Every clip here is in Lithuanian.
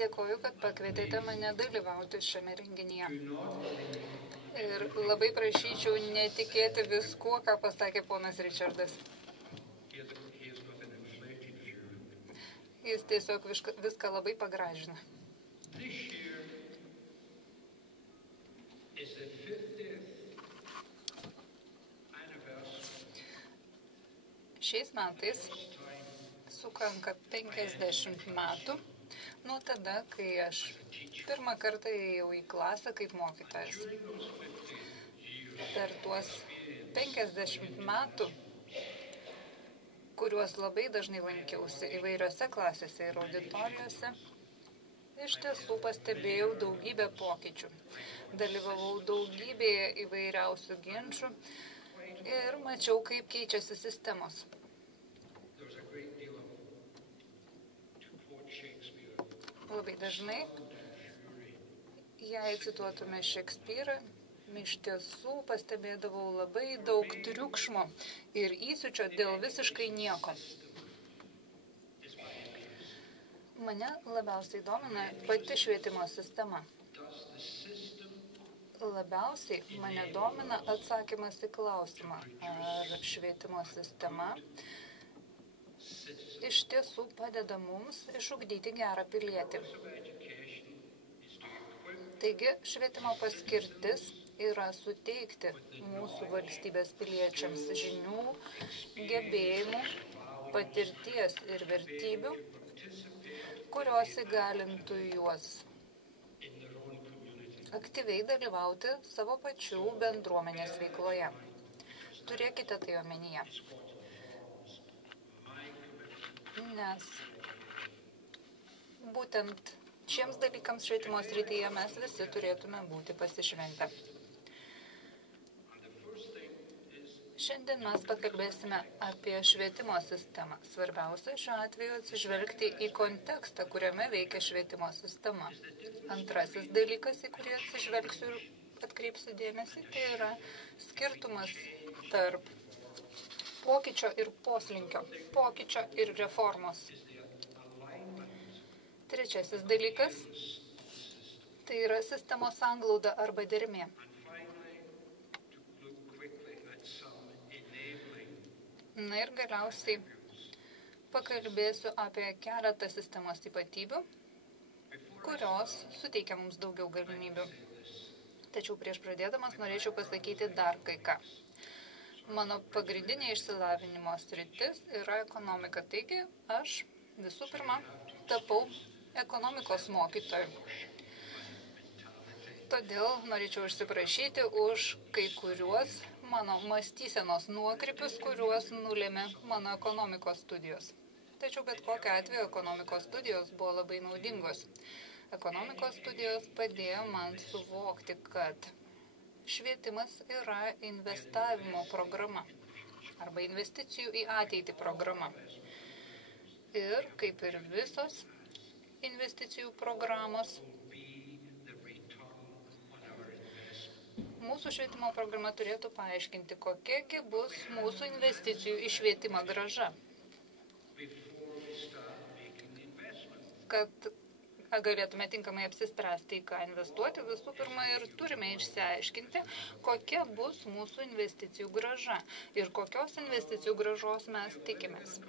Dėkoju, kad pakvietėte mane dalyvauti šiame renginyje. Ir labai prašyčiau netikėti viskuo, ką pasakė ponas Richardas. Jis tiesiog viską labai pagražina. Šiais metais sukanka 50 metų nuo tada, kai aš pirmą kartą ėjau į klasę kaip mokytojas. Per tuos 50 metų, kuriuos labai dažnai lankiausi įvairiose klasėse ir auditorijose, iš tiesų pastebėjau daugybę pokyčių. Dalyvavau daugybėje įvairiausių ginčų ir mačiau, kaip keičiasi sistemos. Labai dažnai, jei cituotume Šekspyrą, iš tiesų pastebėdavau labai daug triukšmo ir įsiūčio dėl visiškai nieko. Mane labiausiai domina pati švietimo sistema. Labiausiai mane domina atsakymas į klausimą, ar švietimo sistema iš tiesų padeda mums išugdyti gerą pilietį. Taigi, švietimo paskirtis yra suteikti mūsų valstybės piliečiams žinių, gebėjimų, patirties ir vertybių, kurios įgalintų juos aktyviai dalyvauti savo pačių bendruomenės veikloje. Turėkite tai omenyje. Nes būtent šiems dalykams švietimo srityje mes visi turėtume būti pasišventę. Šiandien mes pakalbėsime apie švietimo sistemą. Svarbiausia šiuo atveju atsižvelgti į kontekstą, kuriame veikia švietimo sistema. Antrasis dalykas, į kurį atsižvelgsiu ir atkreipsiu dėmesį, tai yra skirtumas tarp pokyčio ir poslinkio, pokyčio ir reformos. Trečiasis dalykas, tai yra sistemos sanglauda arba dermė. Na ir galiausiai pakalbėsiu apie keletą sistemos ypatybių, kurios suteikia mums daugiau galimybių. Tačiau prieš pradėdamas norėčiau pasakyti dar kai ką. Mano pagrindinė išsilavinimo sritis yra ekonomika. Taigi, aš visų pirma tapau ekonomikos mokytoju. Todėl norėčiau išsiprašyti už kai kuriuos mano mąstysenos nuokrypius, kuriuos nulėmė mano ekonomikos studijos. Tačiau bet kokiu atveju ekonomikos studijos buvo labai naudingos. Ekonomikos studijos padėjo man suvokti, kad švietimas yra investavimo programa arba investicijų į ateitį programa. Ir kaip ir visos investicijų programos, mūsų švietimo programa turėtų paaiškinti, kokiagi bus mūsų investicijų į švietimą grąža. Kad galėtume tinkamai apsispręsti, į ką investuoti, visų pirma ir turime išsiaiškinti, kokia bus mūsų investicijų grąža ir kokios investicijų grąžos mes tikimės.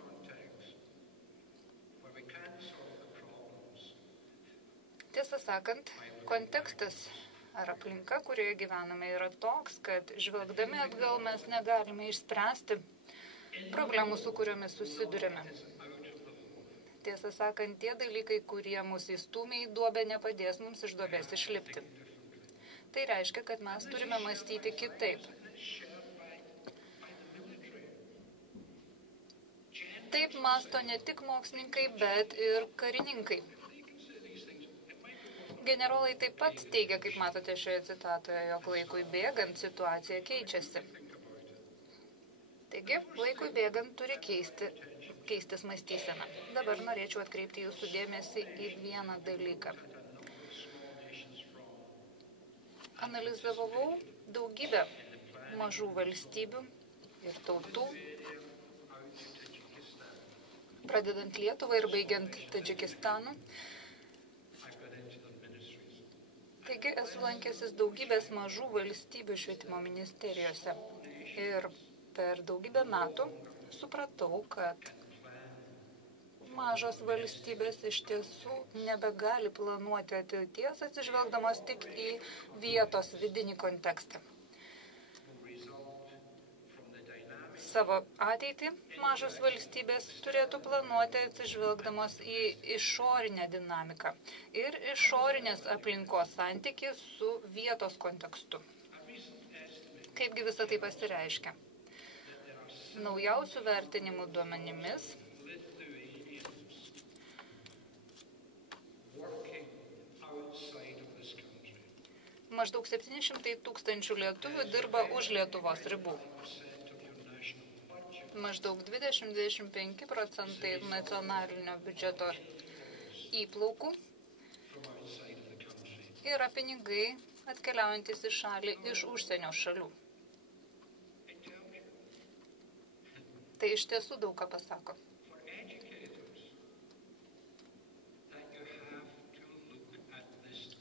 Tiesą sakant, kontekstas ar aplinka, kurioje gyvename, yra toks, kad žvelgdami atgal mes negalime išspręsti problemų, su kuriomis susidurime. Tiesą sakant, tie dalykai, kurie mus įstūmė į duobę, nepadės mums iš duobės išlipti. Tai reiškia, kad mes turime mąstyti kitaip. Taip mąsto ne tik mokslininkai, bet ir karininkai. Generolai taip pat teigia, kaip matote šioje citatoje, jog laikui bėgant situacija keičiasi. Taigi, laikui bėgant turi keistis mąstysena. Dabar norėčiau atkreipti jūsų dėmesį į vieną dalyką. Analizavau daugybę mažų valstybių ir tautų, pradedant Lietuvą ir baigiant Tadžikistanu. Taigi esu lankęsis daugybės mažų valstybių švietimo ministerijose ir per daugybę metų supratau, kad mažos valstybės iš tiesų nebegali planuoti ateities atsižvelgdamos tik į vietos vidinį kontekstą. Savo ateitį mažos valstybės turėtų planuoti atsižvelgdamos į išorinę dinamiką ir išorinės aplinkos santykį su vietos kontekstu. Kaipgi visą tai pasireiškia? Naujausių vertinimų duomenimis maždaug 700 tūkstančių lietuvių dirba už Lietuvos ribų. Maždaug 20-25% nacionalinio biudžeto įplaukų yra pinigai atkeliaujantis į šalį iš užsienio šalių. Tai iš tiesų daug ką pasako.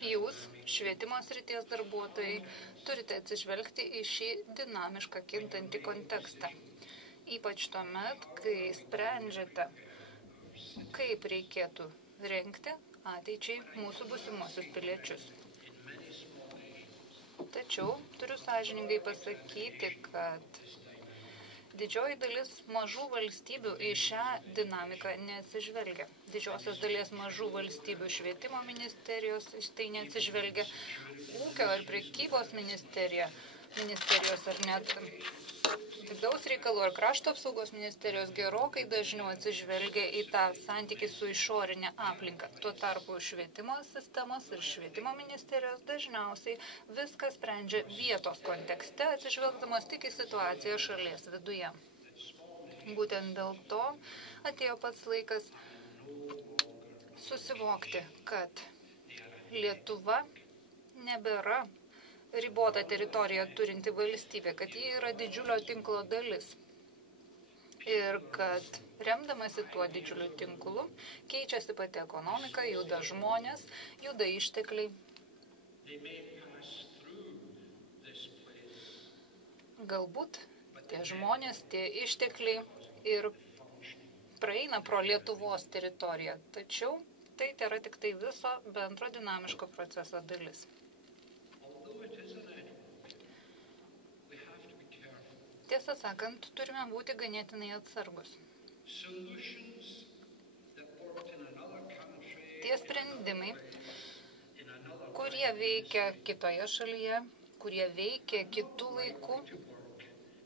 Jūs, švietimo srities darbuotojai, turite atsižvelgti į šį dinamišką kintantį kontekstą. Ypač tuomet, kai sprendžiate, kaip reikėtų rengti ateičiai mūsų būsimuosius piliečius. Tačiau turiu sąžiningai pasakyti, kad didžioji dalis mažų valstybių į šią dinamiką neatsižvelgia. Didžiosios dalies mažų valstybių švietimo ministerijos tai neatsižvelgia. Ūkio ar prekybos ministerijos ar net vidaus reikalų ar krašto apsaugos ministerijos gerokai dažniau atsižvelgia į tą santykį su išorinė aplinka. Tuo tarpu švietimo sistemos ir švietimo ministerijos dažniausiai viską sprendžia vietos kontekste, atsižvelgdamos tik į situaciją šalies viduje. Būtent dėl to atėjo pats laikas susivokti, kad Lietuva nebėra ribotą teritoriją turinti valstybė, kad ji yra didžiulio tinklo dalis. Ir kad remdamasi tuo didžiuliu tinklu, keičiasi pati ekonomika, juda žmonės, juda ištekliai. Galbūt tie žmonės, tie ištekliai ir praeina pro Lietuvos teritoriją, tačiau tai yra tik tai viso bendro dinamiško proceso dalis. Tiesą sakant, turime būti ganėtinai atsargus. Tie sprendimai, kurie veikia kitoje šalyje, kurie veikia kitų laikų,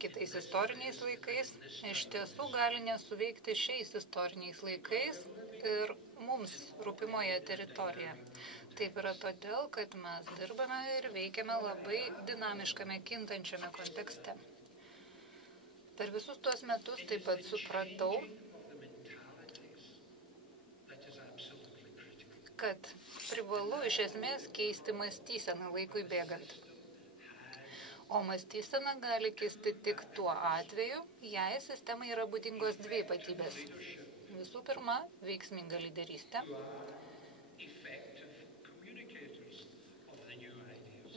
kitais istoriniais laikais, iš tiesų gali nesuveikti šiais istoriniais laikais ir mums rūpimoje teritorijoje. Taip yra todėl, kad mes dirbame ir veikiame labai dinamiškame, kintančiame kontekste. Per visus tuos metus taip pat supratau, kad privalu iš esmės keisti mąstyseną laikui bėgant. O mąstysena gali keisti tik tuo atveju, jei sistemai yra būdingos dvi ypatybės. Visų pirma, veiksminga lyderystė.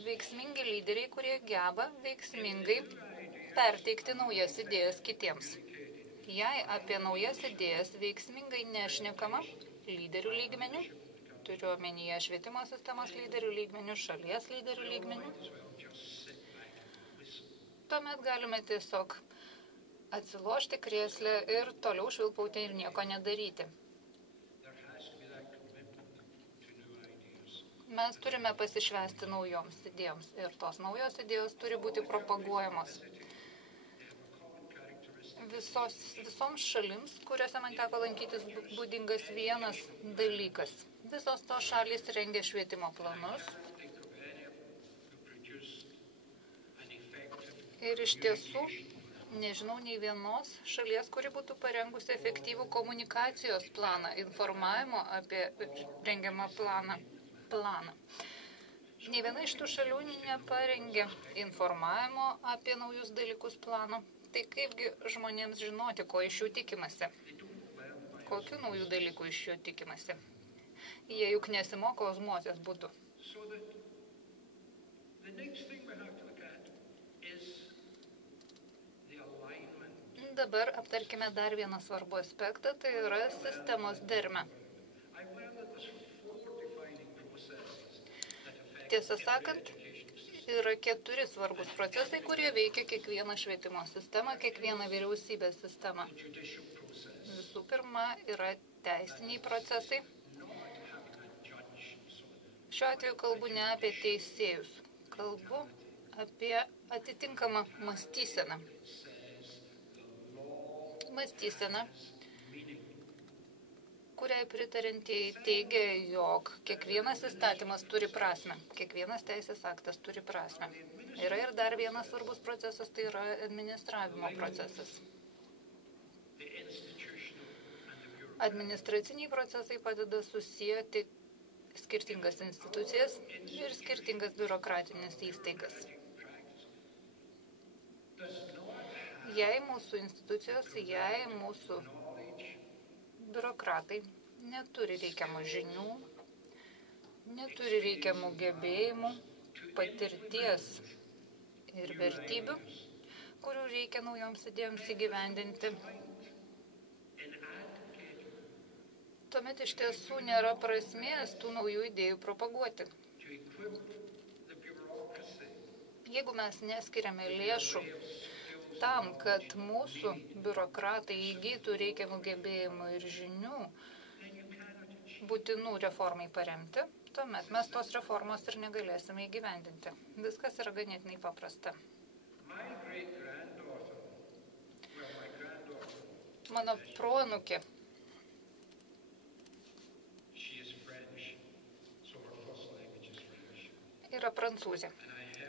Veiksmingi lyderiai, kurie geba veiksmingai perteikti naujas idėjas kitiems. Jei apie naujas idėjas veiksmingai nešnekama lyderių lygmenių, turiu omenyje švietimo sistemos lyderių lygmenių, šalies lyderių lygmenių, tuomet galime tiesiog atsilošti krėslę ir toliau švilpauti ir nieko nedaryti. Mes turime pasišvęsti naujoms idėjoms ir tos naujos idėjos turi būti propaguojamos. Visoms šalims, kuriuose man teko lankytis, būdingas vienas dalykas. Visos tos šalys rengia švietimo planus. Ir iš tiesų, nežinau nei vienos šalies, kuri būtų parengusi efektyvų komunikacijos planą, informavimo apie rengiamą planą. Nei viena iš tų šalių neparengė informavimo apie naujus dalykus plano. Tai kaipgi žmonėms žinoti, ko iš jų tikimasi? Kokių naujų dalykų iš jų tikimasi? Jie juk nesimoko osmozės būdu. Dabar aptarkime dar vieną svarbų aspektą, tai yra sistemos dermę. Tiesą sakant, yra 4 svarbus procesai, kurie veikia kiekvieną švietimo sistemą, kiekvieną vyriausybės sistemą. Visų pirma, yra teisiniai procesai. Šiuo atveju kalbu ne apie teisėjus, kalbu apie atitinkamą mąstyseną. Mąstysena, kuriai pritarintieji teigia, jog kiekvienas įstatymas turi prasmę, kiekvienas teisės aktas turi prasmę. Yra ir dar vienas svarbus procesas, tai yra administravimo procesas. Administraciniai procesai padeda susijęti skirtingas institucijas ir skirtingas biurokratinės įstaigas. Jei mūsų institucijos, jei mūsų biurokratai neturi reikiamų žinių, neturi reikiamų gebėjimų, patirties ir vertybių, kurių reikia naujoms idėjoms įgyvendinti, tuomet iš tiesų nėra prasmės tų naujų idėjų propaguoti. Jeigu mes neskiriame lėšų tam, kad mūsų biurokratai įgytų reikiamų gebėjimų ir žinių būtinų reformai paremti, tuomet mes tos reformos ir negalėsime įgyvendinti. Viskas yra ganėtinai paprasta. Mano proanūkė yra prancūzė.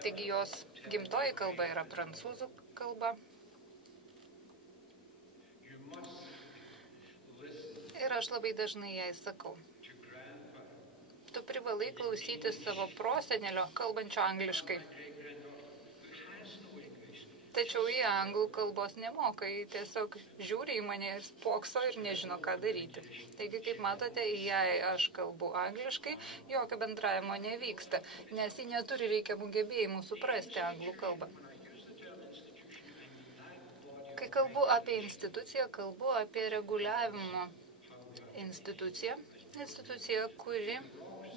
Taigi jos gimtoji kalba yra prancūzų kalba. Ir aš labai dažnai jai sakau, tu privalai klausyti savo prosenelio kalbančio angliškai. Tačiau į anglų kalbos nemoka, jis tiesiog žiūri į mane ir spokso ir nežino, ką daryti. Taigi, kaip matote, jei aš kalbu angliškai, jokio bendravimo nevyksta, nes ji neturi reikiamų gebėjimų suprasti anglų kalbą. Kai kalbu apie instituciją, kalbu apie reguliavimo instituciją, kuri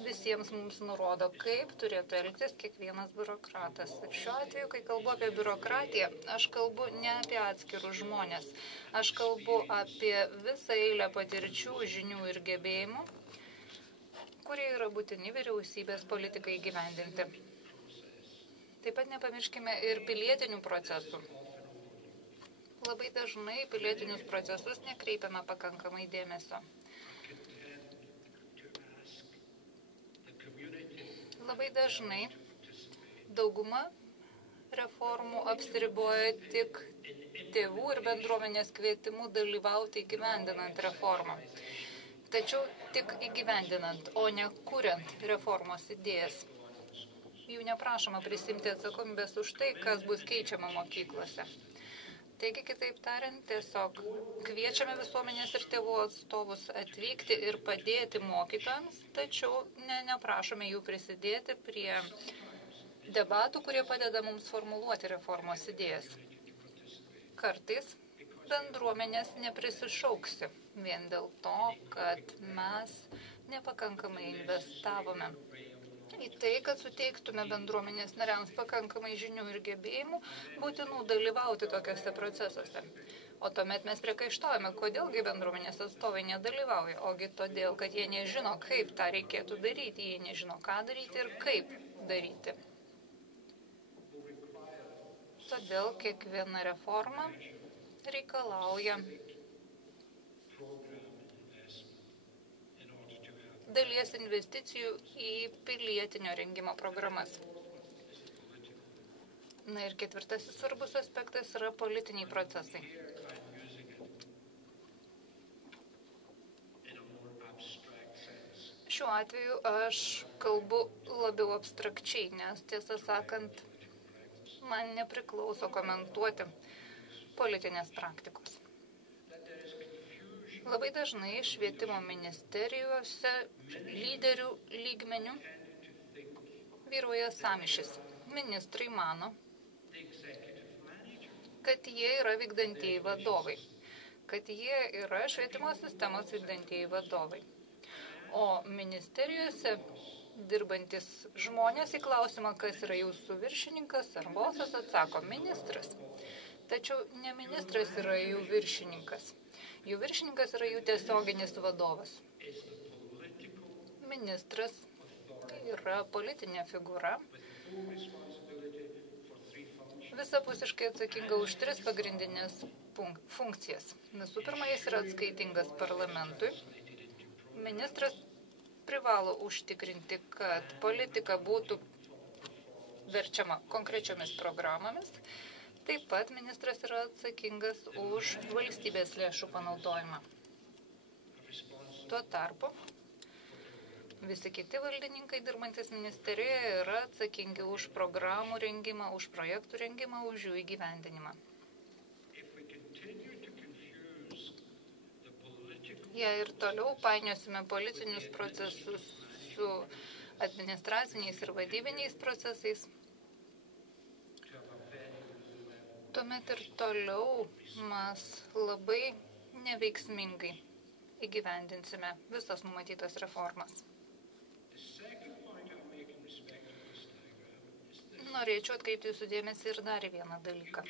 visiems mums nurodo, kaip turėtų elgtis kiekvienas biurokratas. Ir šiuo atveju, kai kalbu apie biurokratiją, aš kalbu ne apie atskirus žmonės. Aš kalbu apie visą eilę patirčių, žinių ir gebėjimų, kurie yra būtini vyriausybės politikai įgyvendinti. Taip pat nepamirškime ir pilietinių procesų. Labai dažnai pilietinius procesus nekreipiame pakankamai dėmesio. Labai dažnai dauguma reformų apsiriboja tik tėvų ir bendruomenės kvietimu dalyvauti įgyvendinant reformą. Tačiau tik įgyvendinant, o ne kuriant reformos idėjas. Jų neprašoma prisimti atsakomybės už tai, kas bus keičiama mokyklose. Taigi, kitaip tariant, tiesiog kviečiame visuomenės ir tėvų atstovus atvykti ir padėti mokytojams, tačiau neprašome jų prisidėti prie debatų, kurie padeda mums formuluoti reformos idėjas. Kartais bendruomenės neprisišauksi vien dėl to, kad mes nepakankamai investavome į tai, kad suteiktume bendruomenės nariams pakankamai žinių ir gebėjimų būtinų dalyvauti tokiuose procesuose. O tuomet mes priekaištaujame, kodėlgi bendruomenės atstovai nedalyvauja. Ogi todėl, kad jie nežino, kaip tą reikėtų daryti, jie nežino, ką daryti ir kaip daryti. Todėl kiekviena reforma reikalauja dalies investicijų į pilietinio rengimo programas. Na ir ketvirtasis svarbus aspektas yra politiniai procesai. Šiuo atveju aš kalbu labiau abstrakčiai, nes tiesą sakant, man nepriklauso komentuoti politinės praktikos. Labai dažnai švietimo ministerijose lyderių lygmenių vyrauja sąmyšis. Ministrai mano, kad jie yra vykdantieji vadovai, kad jie yra švietimo sistemos vykdantieji vadovai. O ministerijose dirbantis žmonės į klausimą, kas yra jūsų viršininkas ar bosas, atsako ministras. Tačiau ne ministras yra jų viršininkas. Jų viršininkas yra jų tiesioginis vadovas. Ministras yra politinė figūra, visapusiškai atsakinga už 3 pagrindinės funkcijas. Visų pirma, jis yra atskaitingas parlamentui. Ministras privalo užtikrinti, kad politika būtų verčiama konkrečiomis programomis. Taip pat ministras yra atsakingas už valstybės lėšų panaudojimą. Tuo tarpu visi kiti valdininkai dirbantis ministerijoje yra atsakingi už programų rengimą, už projektų rengimą, už jų įgyvendinimą. Jei ir toliau painiosime politinius procesus su administraciniais ir vadybiniais procesais, tuomet ir toliau mes labai neveiksmingai įgyvendinsime visas numatytas reformas. Norėčiau atkreipti jūsų dėmesį ir dar vieną dalyką.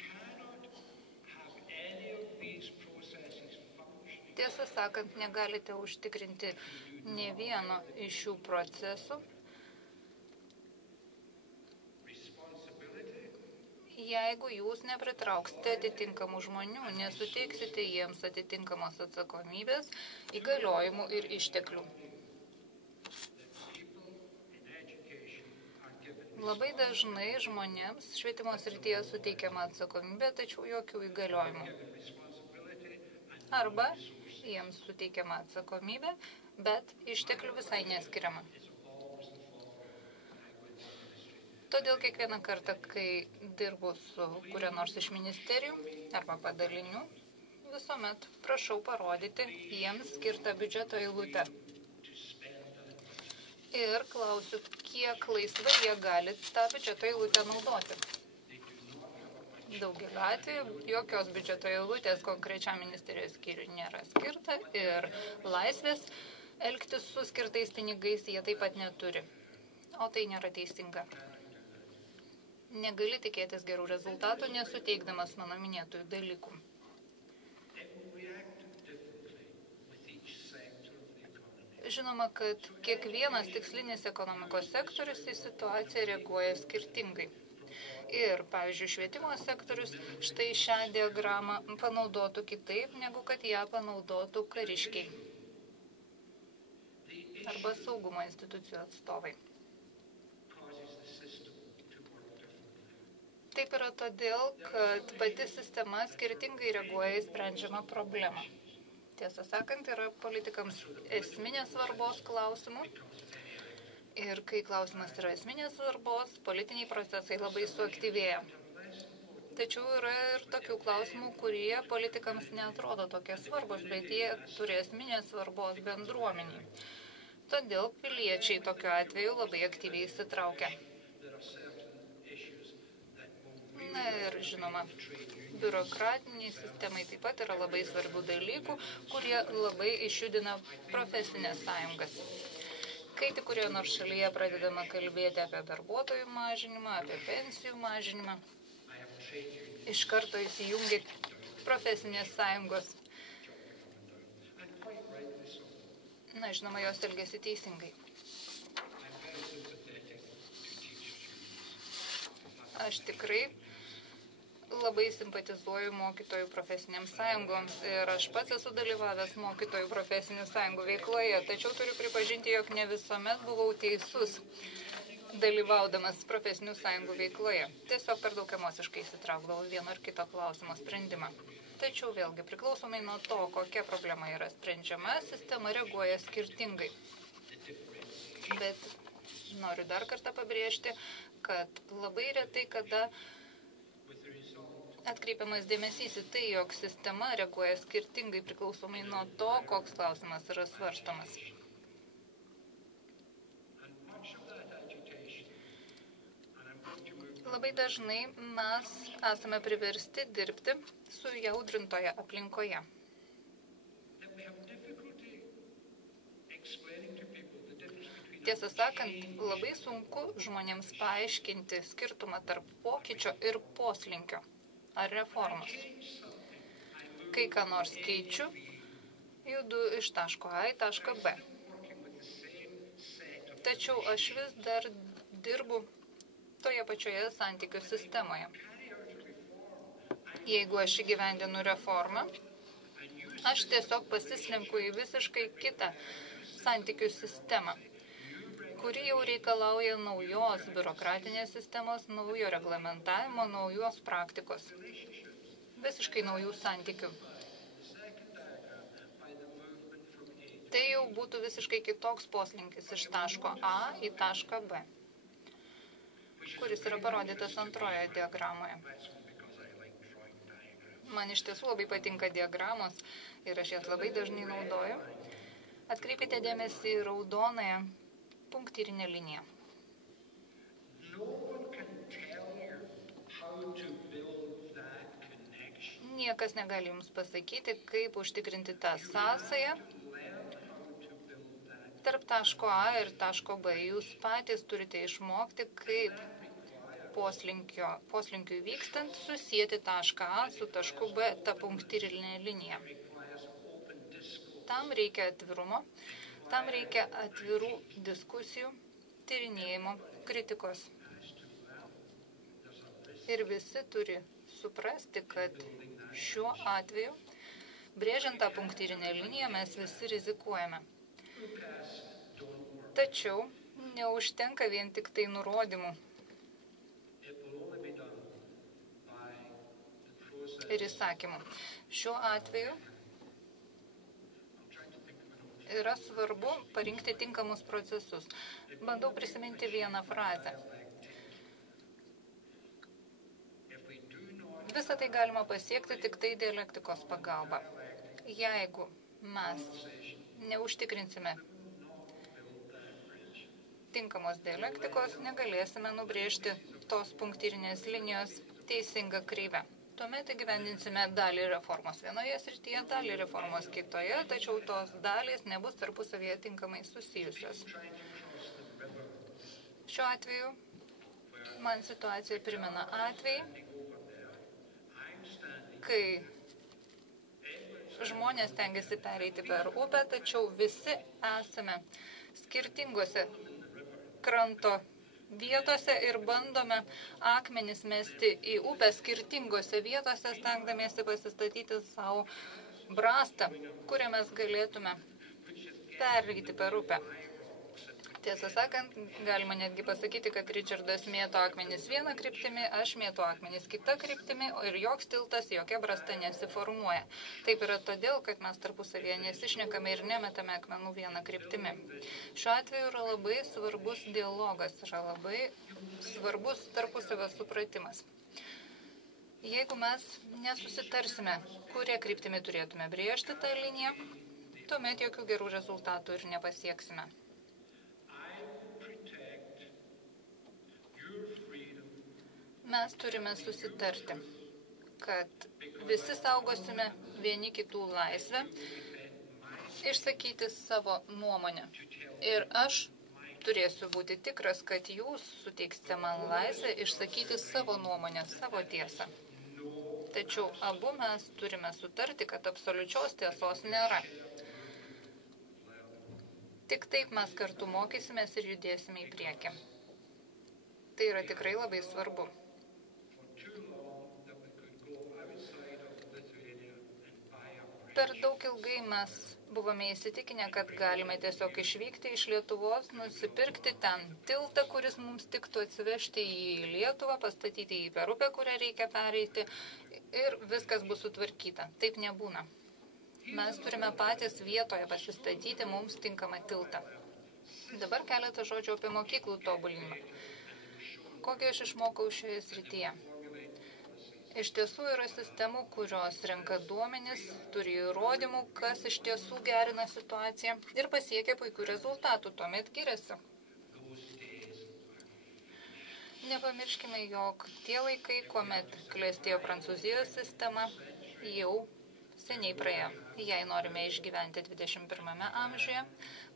Tiesą sakant, negalite užtikrinti ne vieno iš šių procesų, jeigu jūs nepritrauksite atitinkamų žmonių, nesuteiksite jiems atitinkamos atsakomybės, įgaliojimų ir išteklių. Labai dažnai žmonėms švietimo srityje suteikiama atsakomybė, tačiau jokių įgaliojimų. Arba jiems suteikiama atsakomybė, bet išteklių visai neskiriama. Todėl kiekvieną kartą, kai dirbu su kuria nors iš ministerijų arba padalinių, visuomet prašau parodyti jiems skirtą biudžeto eilutę. Ir klausiu, kiek laisvai jie gali tą biudžeto eilutę naudoti. Daugeliu atveju jokios biudžeto eilutės konkrečiam ministerijos skyriui nėra skirta ir laisvės elgtis su skirtais pinigais jie taip pat neturi. O tai nėra teisinga. Negali tikėtis gerų rezultatų, nesuteikdamas mano minėtųjų dalykų. Žinoma, kad kiekvienas tikslinis ekonomikos sektorius į situaciją reaguoja skirtingai. Ir, pavyzdžiui, švietimo sektorius štai šią diagramą panaudotų kitaip, negu kad ją panaudotų kariškiai arba saugumo institucijų atstovai. Taip yra todėl, kad pati sistema skirtingai reaguoja į sprendžiamą problemą. Tiesą sakant, yra politikams esminės svarbos klausimų. Ir kai klausimas yra esminės svarbos, politiniai procesai labai suaktyvėja. Tačiau yra ir tokių klausimų, kurie politikams neatrodo tokie svarbus, bet jie turi esminės svarbos bendruomeniai. Todėl piliečiai tokiu atveju labai aktyviai įsitraukia. Na ir žinoma, biurokratiniai sistemai taip pat yra labai svarbių dalykų, kurie labai išjudina profesinės sąjungas. Kai tik kurioje nors šalyje pradedama kalbėti apie darbuotojų mažinimą, apie pensijų mažinimą, iš karto įsijungia profesinės sąjungos. Na, žinoma, jos elgėsi teisingai. Aš tikrai labai simpatizuoju mokytojų profesinėms sąjungoms ir aš pats esu dalyvavęs mokytojų profesinių sąjungų veikloje, tačiau turiu pripažinti, jog ne visuomet buvau teisus dalyvaudamas profesinių sąjungų veikloje. Tiesiog per daug emociškai įsitraukdavau vieno ar kito klausimo sprendimą. Tačiau vėlgi priklausomai nuo to, kokia problema yra sprendžiama, sistema reaguoja skirtingai. Bet noriu dar kartą pabrėžti, kad labai retai kada atkreipiamas dėmesys į tai, jog sistema reaguoja skirtingai priklausomai nuo to, koks klausimas yra svarstomas. Labai dažnai mes esame priversti dirbti su jaudrintoje aplinkoje. Tiesą sakant, labai sunku žmonėms paaiškinti skirtumą tarp pokyčio ir poslinkio ar reformos. Kai ką nors keičiu, judu iš taško A į tašką B. Tačiau aš vis dar dirbu toje pačioje santykių sistemoje. Jeigu aš įgyvendinu reformą, aš tiesiog pasislinku į visiškai kitą santykių sistemą, kuri jau reikalauja naujos biurokratinės sistemos, naujo reglamentavimo, naujos praktikos, visiškai naujų santykių. Tai jau būtų visiškai kitoks poslinkis iš taško A į tašką B, kuris yra parodytas antroje diagramoje. Man iš tiesų labai patinka diagramos ir aš jas labai dažnai naudoju. Atkreipkite dėmesį į raudonąją punktyrinę liniją. Niekas negali jums pasakyti, kaip užtikrinti tą sąsają tarp taško A ir taško B. Jūs patys turite išmokti, kaip poslinkiui vykstant susijęti tašką A su tašku B, tą punktyrinę liniją. Tam reikia atvirumo, tam reikia atvirų diskusijų, tyrinėjimo, kritikos. Ir visi turi suprasti, kad šiuo atveju, brėžiant tą punktyrinę liniją, mes visi rizikuojame. Tačiau neužtenka vien tik tai nurodymų ir įsakymų. Šiuo atveju yra svarbu parinkti tinkamus procesus. Bandau prisiminti vieną frazę. Visą tai galima pasiekti tik tai dialektikos pagalba. Jeigu mes neužtikrinsime tinkamos dialektikos, negalėsime nubrėžti tos punktyrinės linijos teisingą kreivę. Tuomet įgyvendinsime dalį reformos vienoje srityje, dalį reformos kitoje, tačiau tos dalys nebus tarpusavyje tinkamai susijusios. Šiuo atveju man situacija primena atvejį, kai žmonės tengiasi pereiti per upę, tačiau visi esame skirtingose kranto vietose ir bandome akmenis mesti į upę skirtingose vietose, stengdamiesi pasistatyti savo brastą, kurią mes galėtume pereiti per upę. Tiesą sakant, galima netgi pasakyti, kad Richardas mėto akmenis vieną kryptimį, aš mėto akmenis kitą kryptimį ir joks tiltas, jokia brasta nesiformuoja. Taip yra todėl, kad mes tarpusavyje nesišnekame ir nemetame akmenų vieną kryptimį. Šiuo atveju yra labai svarbus dialogas, yra labai svarbus tarpusavio supratimas. Jeigu mes nesusitarsime, kurie kryptimi turėtume brėžti tą liniją, tuomet jokių gerų rezultatų ir nepasieksime. Mes turime susitarti, kad visi saugosime vieni kitų laisvę, išsakyti savo nuomonę. Ir aš turėsiu būti tikras, kad jūs suteiksite man laisvę išsakyti savo nuomonę, savo tiesą. Tačiau abu mes turime sutarti, kad absoliučios tiesos nėra. Tik taip mes kartu mokysimės ir judėsime į priekį. Tai yra tikrai labai svarbu. Per daug ilgai mes buvome įsitikinę, kad galime tiesiog išvykti iš Lietuvos, nusipirkti ten tiltą, kuris mums tiktų atsivežti į Lietuvą, pastatyti į per upę, kurią reikia pereiti ir viskas bus sutvarkyta. Taip nebūna. Mes turime patys vietoje pasistatyti mums tinkamą tiltą. Dabar keletą žodžių apie mokyklų tobulinimą. Kokį aš išmokau šioje srityje? Iš tiesų yra sistemų, kurios renka duomenis, turi įrodymų, kas iš tiesų gerina situaciją ir pasiekia puikių rezultatų, tuomet giriasi. Nepamirškime, jog tie laikai, kuomet klestėjo Prancūzijos sistema, jau seniai praėjo. Jei norime išgyventi 21 amžiuje,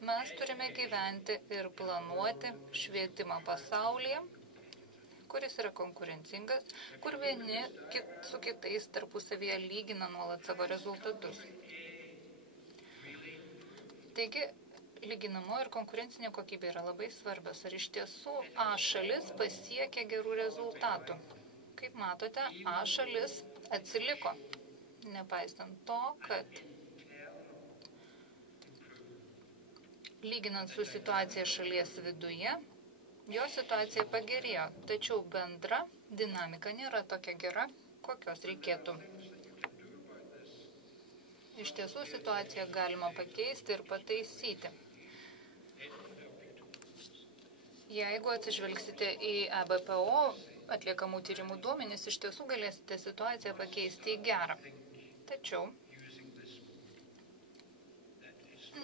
mes turime gyventi ir planuoti švietimą pasaulyje, kuris yra konkurencingas, kur vieni su kitais tarpusavyje lygina nuolat savo rezultatus. Taigi, lyginamo ir konkurencinė kokybė yra labai svarbios. Ar iš tiesų A šalis pasiekia gerų rezultatų? Kaip matote, A šalis atsiliko, nepaisant to, kad lyginant su situacija šalies viduje, jo situacija pagerėjo, tačiau bendra dinamika nėra tokia gera, kokios reikėtų. Iš tiesų situaciją galima pakeisti ir pataisyti. Jeigu atsižvelgsite į EBPO atliekamų tyrimų duomenis, iš tiesų galėsite situaciją pakeisti į gerą. Tačiau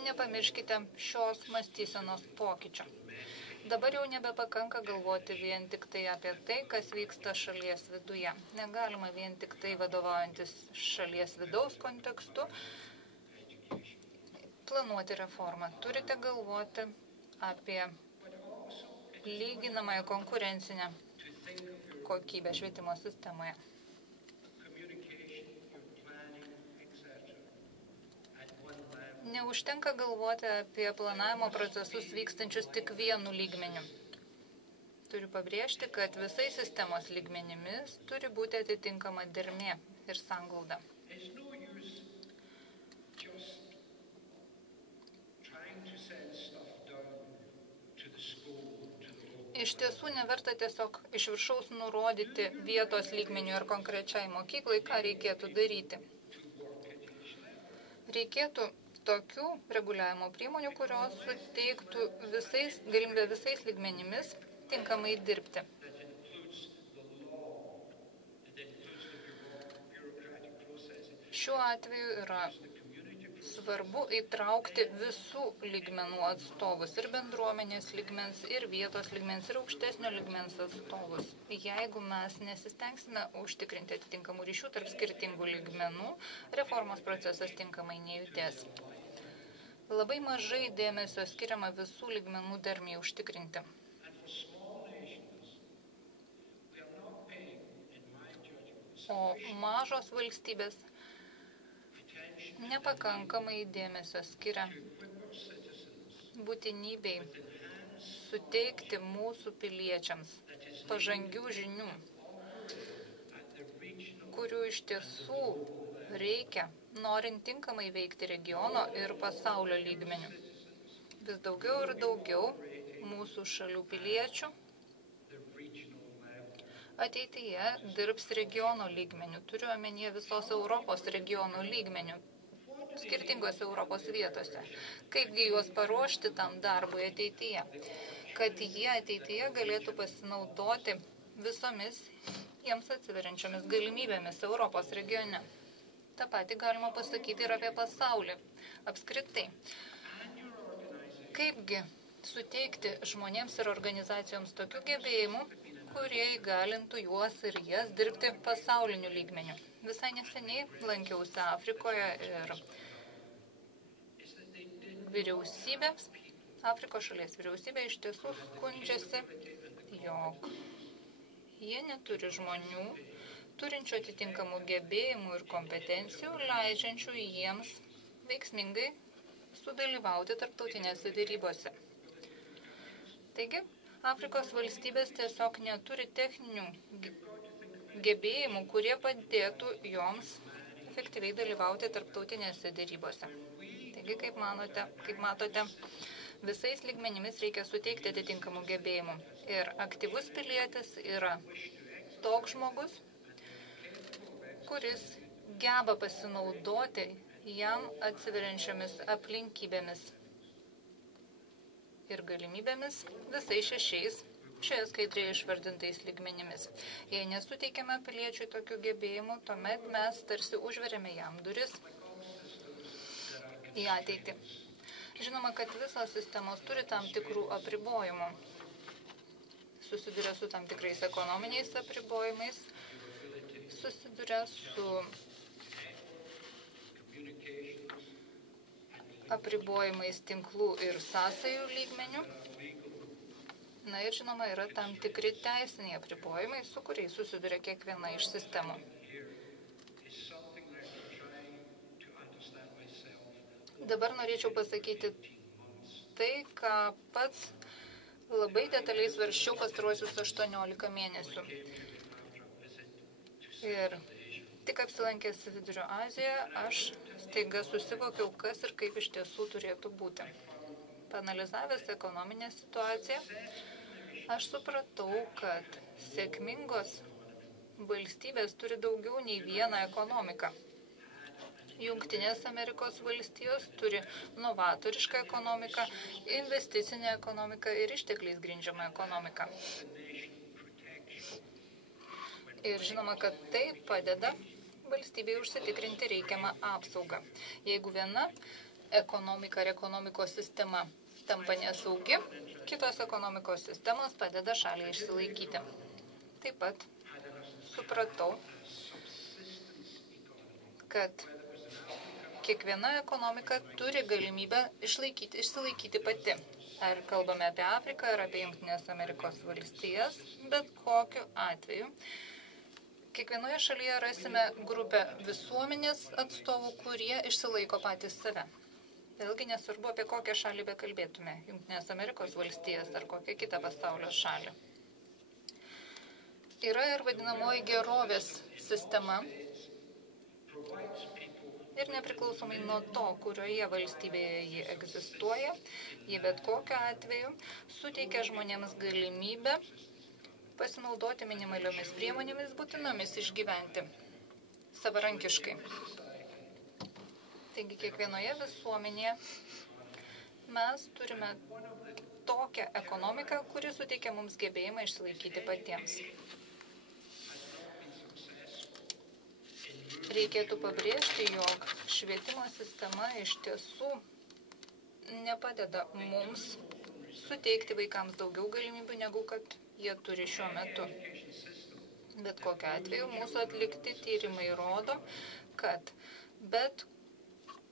nepamirškite šios mąstysenos pokyčio. Dabar jau nebepakanka galvoti vien tik tai apie tai, kas vyksta šalies viduje. Negalima vien tik tai vadovaujantis šalies vidaus kontekstu planuoti reformą. Turite galvoti apie lyginamąją konkurencinę kokybę švietimo sistemoje. Neužtenka galvoti apie planavimo procesus vykstančius tik vienu lygmeniu. Turiu pabrėžti, kad visais sistemos lygmenimis turi būti atitinkama dermė ir sanglauda. Iš tiesų neverta tiesiog iš viršaus nurodyti vietos lygmenių ir konkrečiai mokyklai, ką reikėtų daryti. Reikėtų tokių reguliavimo priemonių, kurios suteiktų galimybę visais lygmenimis tinkamai dirbti. Šiuo atveju yra svarbu įtraukti visų lygmenų atstovus, ir bendruomenės lygmens, ir vietos lygmens, ir aukštesnio lygmens atstovus. Jeigu mes nesistengsime užtikrinti atitinkamų ryšių tarp skirtingų lygmenų, reformos procesas tinkamai nejudės. Labai mažai dėmesio skiriama visų lygmenų dermei užtikrinti. O mažos valstybės nepakankamai dėmesio skiria būtinybei suteikti mūsų piliečiams pažangių žinių, kurių iš tiesų reikia, norint tinkamai veikti regiono ir pasaulio lygmenių. Vis daugiau ir daugiau mūsų šalių piliečių ateityje dirbs regiono lygmenių. Turiu omenyje visos Europos regionų lygmenių, skirtingose Europos vietose. Kaipgi juos paruošti tam darbui ateityje, kad jie ateityje galėtų pasinaudoti visomis jiems atsiveriančiomis galimybėmis Europos regione. Ta pati galima pasakyti ir apie pasaulį apskritai. Kaipgi suteikti žmonėms ir organizacijoms tokių gebėjimų, kurie įgalintų juos ir jas dirbti pasauliniu lygmeniu. Visai neseniai lankiausi Afrikoje ir Afrikos šalies vyriausybė iš tiesų skundžiasi, jog jie neturi žmonių, turinčių atitinkamų gebėjimų ir kompetencijų, leidžiančių jiems veiksmingai sudalyvauti tarptautinėse dėrybose. Taigi, Afrikos valstybės tiesiog neturi techninių gebėjimų, kurie padėtų joms efektyviai dalyvauti tarptautinėse dėrybose. Taigi, kaip matote, visais lygmenimis reikia suteikti atitinkamų gebėjimų. Ir aktyvus pilietis yra toks žmogus, kuris geba pasinaudoti jam atsiveriančiomis aplinkybėmis ir galimybėmis visais šešiais šioje skaidrėje išvardintais lygmenimis. Jei nesuteikiame piliečiui tokių gebėjimų, tuomet mes tarsi užveriame jam duris į ateitį. Žinoma, kad visos sistemos turi tam tikrų apribojimų. susiduria su tam tikrais ekonominiais apribojimais, susiduria su apribojimais tinklų ir sąsajų lygmenių. Na ir žinoma, yra tam tikri teisiniai apribojimai, su kuriais susiduria kiekviena iš sistemų. Dabar norėčiau pasakyti tai, ką pats labai detaliai svarsčiau pastaruosius 18 mėnesių. Ir tik apsilankęs Vidurio Azijoje, aš staiga susivokiau, kas ir kaip iš tiesų turėtų būti. Paanalizavęs ekonominę situaciją, aš supratau, kad sėkmingos valstybės turi daugiau nei vieną ekonomiką. Jungtinės Amerikos valstijos turi novatorišką ekonomiką, investicinę ekonomiką ir ištekliais grindžiamą ekonomiką. Ir žinoma, kad tai padeda valstybei užsitikrinti reikiamą apsaugą. Jeigu viena ekonomika ar ekonomikos sistema tampa nesaugi, kitos ekonomikos sistemos padeda šaliai išsilaikyti. Taip pat supratau, kad kiekviena ekonomika turi galimybę išsilaikyti pati. Ar kalbame apie Afriką, ar apie Jungtinės Amerikos valstijas, bet kokiu atveju. Kiekvienoje šalyje rasime grupę visuomenės atstovų, kurie išsilaiko patys save. Vėlgi nesvarbu, apie kokią šalį bekalbėtume, Jungtinės Amerikos valstijas ar kokią kitą pasaulio šalį. Yra ir vadinamoji gerovės sistema. Ir nepriklausomai nuo to, kurioje valstybėje ji egzistuoja, ji bet kokiu atveju suteikia žmonėms galimybę pasinaudoti minimaliomis priemonėmis būtinomis išgyventi savarankiškai. Taigi kiekvienoje visuomenėje mes turime tokią ekonomiką, kuri suteikia mums gebėjimą išsilaikyti patiems. Reikėtų pabrėžti, jog švietimo sistema iš tiesų nepadeda mums suteikti vaikams daugiau galimybių, negu kad jie turi šiuo metu. Bet kokiu atveju mūsų atlikti tyrimai rodo, kad bet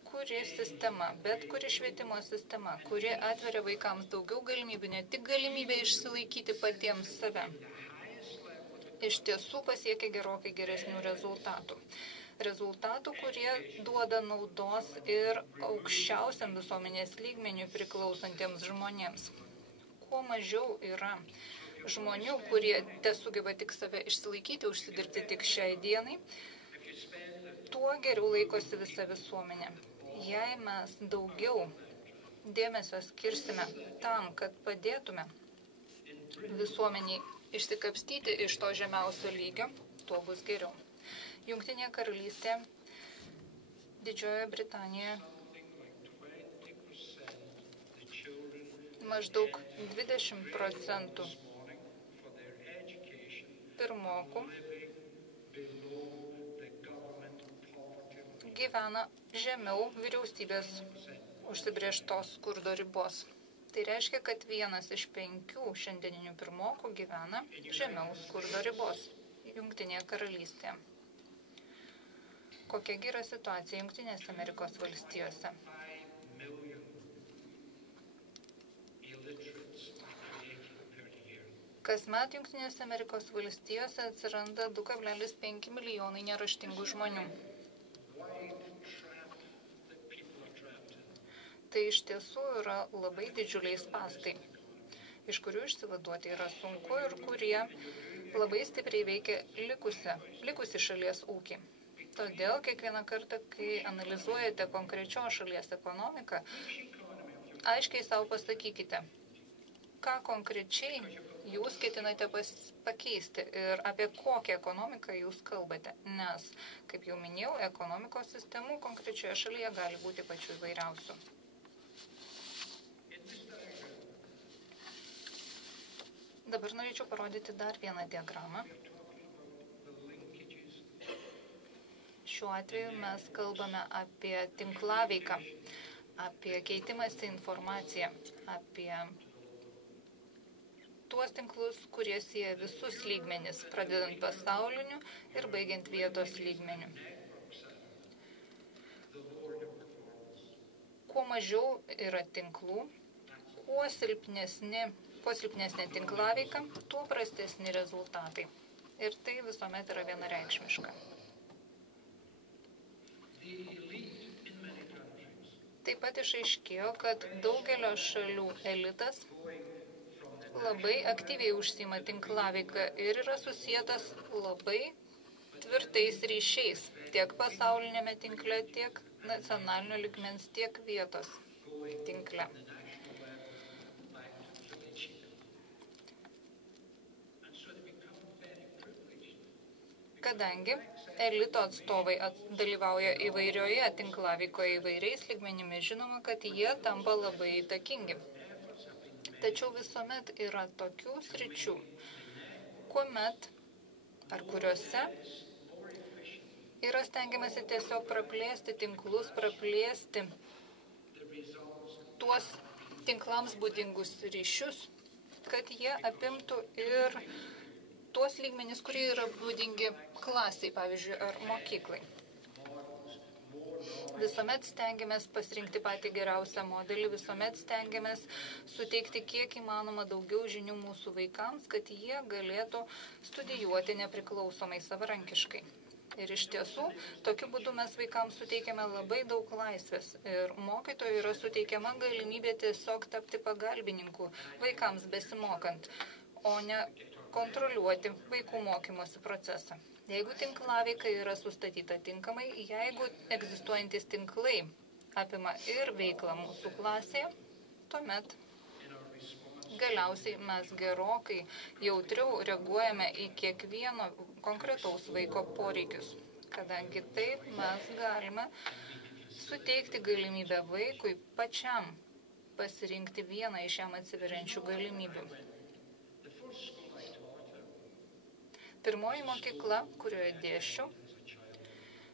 kuri sistema, bet kuri švietimo sistema, kuri atveria vaikams daugiau galimybių, ne tik galimybę išsilaikyti patiems save, iš tiesų pasiekia gerokai geresnių rezultatų. Rezultatų, kurie duoda naudos ir aukščiausiam visuomenės lygmeniui priklausantiems žmonėms. Kuo mažiau yra žmonių, kurie tesugeba tik save išsilaikyti, užsidirbti tik šiai dienai, tuo geriau laikosi visa visuomenė. Jei mes daugiau dėmesio skirsime tam, kad padėtume visuomeniai išsikapstyti iš to žemiausio lygio, tuo bus geriau. Jungtinėje karalystėje, Didžiojoje Britanijoje maždaug 20% pirmokų gyvena žemiau vyriausybės užsibrėžtos skurdo ribos. Tai reiškia, kad 1 iš 5 šiandieninių pirmokų gyvena žemiau skurdo ribos Jungtinėje karalystėje. Kokia yra situacija Jungtinėse Amerikos valstijose? Kasmet Jungtinėse Amerikos valstijose atsiranda 2,5 milijonai neraštingų žmonių. Tai iš tiesų yra labai didžiuliai spąstai, iš kurių išsivaduoti yra sunku ir kurie labai stipriai veikia likusi šalies ūkį. Todėl kiekvieną kartą, kai analizuojate konkrečios šalies ekonomiką, aiškiai savo pasakykite, ką konkrečiai jūs ketinate pakeisti ir apie kokią ekonomiką jūs kalbate. Nes, kaip jau minėjau, ekonomikos sistemų konkrečioje šalyje gali būti pačių įvairiausių. Dabar norėčiau parodyti dar vieną diagramą. Šiuo atveju mes kalbame apie tinklaveiką, apie keitimąsi informaciją, apie tuos tinklus, kurie sieja visus lygmenis, pradedant pasauliniu ir baigiant vietos lygmeniu. Kuo mažiau yra tinklų, kuo silpnesnė tinklaveika, tuo prastesni rezultatai. Ir tai visuomet yra vienareikšmiška. Taip pat išaiškėjo, kad daugelio šalių elitas labai aktyviai užsiima tinklaveiką ir yra susietas labai tvirtais ryšiais tiek pasaulinėme tinkle, tiek nacionalinio lygmens, tiek vietos tinkle. Kadangi elito atstovai dalyvauja įvairioje tinklaveikoje įvairiais lygmenimis, žinoma, kad jie tampa labai įtakingi. Tačiau visuomet yra tokių sričių, kuomet ar kuriuose yra stengiamasi tiesiog praplėsti tinklus, praplėsti tuos tinklams būdingus ryšius, kad jie apimtų ir tuos lygmenis, kurie yra būdingi klasiai, pavyzdžiui, ar mokyklai. Visuomet stengiamės pasirinkti patį geriausią modelį, visuomet stengiamės suteikti kiek įmanoma daugiau žinių mūsų vaikams, kad jie galėtų studijuoti nepriklausomai savarankiškai. Ir iš tiesų, tokiu būdu mes vaikams suteikiame labai daug laisvės ir mokytojui yra suteikiama galimybė tiesiog tapti pagalbininku vaikams besimokant, o ne kontroliuoti vaikų mokymosi procesą. Jeigu tinklaveika yra sustatyta tinkamai, jeigu egzistuojantis tinklai apima ir veiklą mūsų klasėje, tuomet galiausiai mes gerokai jautriau reaguojame į kiekvieno konkretaus vaiko poreikius, kadangi taip mes galime suteikti galimybę vaikui pačiam pasirinkti vieną iš jam atsiveriančių galimybių. Pirmoji mokykla, kurioje dėsčiau,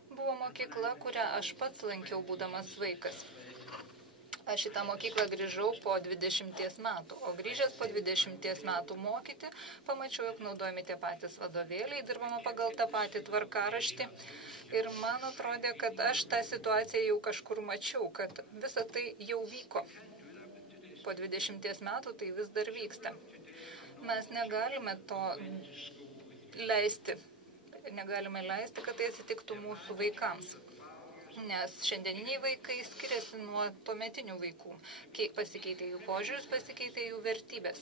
buvo mokykla, kurią aš pats lankiau būdamas vaikas. Aš į tą mokyklą grįžau po 20 metų, o grįžęs po 20 metų mokyti, pamačiau, jog naudojami tie patys vadovėliai, dirbama pagal tą patį tvarkaraštį. Ir man atrodė, kad aš tą situaciją jau kažkur mačiau, kad visa tai jau vyko. Po 20 metų tai vis dar vyksta. Mes negalime to leisti, kad tai atsitiktų mūsų vaikams. Nes šiandieniniai vaikai skiriasi nuo tuometinių vaikų. Pasikeitė jų požiūris, pasikeitė jų vertybės.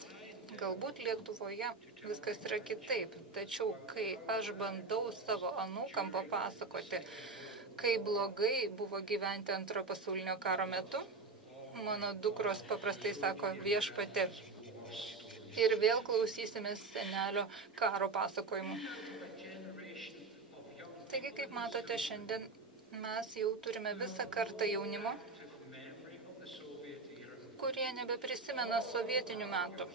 Galbūt Lietuvoje viskas yra kitaip, tačiau kai aš bandau savo anūkam papasakoti, kai blogai buvo gyventi Antrojo pasaulinio karo metu, mano dukros paprastai sako viešpatie ir vėl klausysimės senelio karo pasakojimų. Taigi, kaip matote, šiandien mes jau turime visą kartą jaunimo, kurie nebeprisimena sovietinių metų.